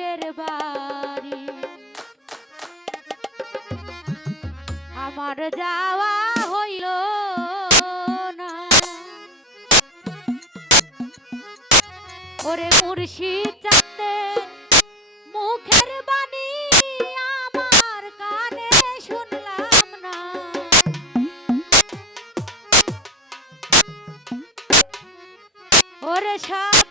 চাঁদের বাড়ি। আমার যাওয়া হইল না। ওরে মুর্শিদ চাঁদের মুখের বাণী আমার কানে শুনলাম না। ওরে সব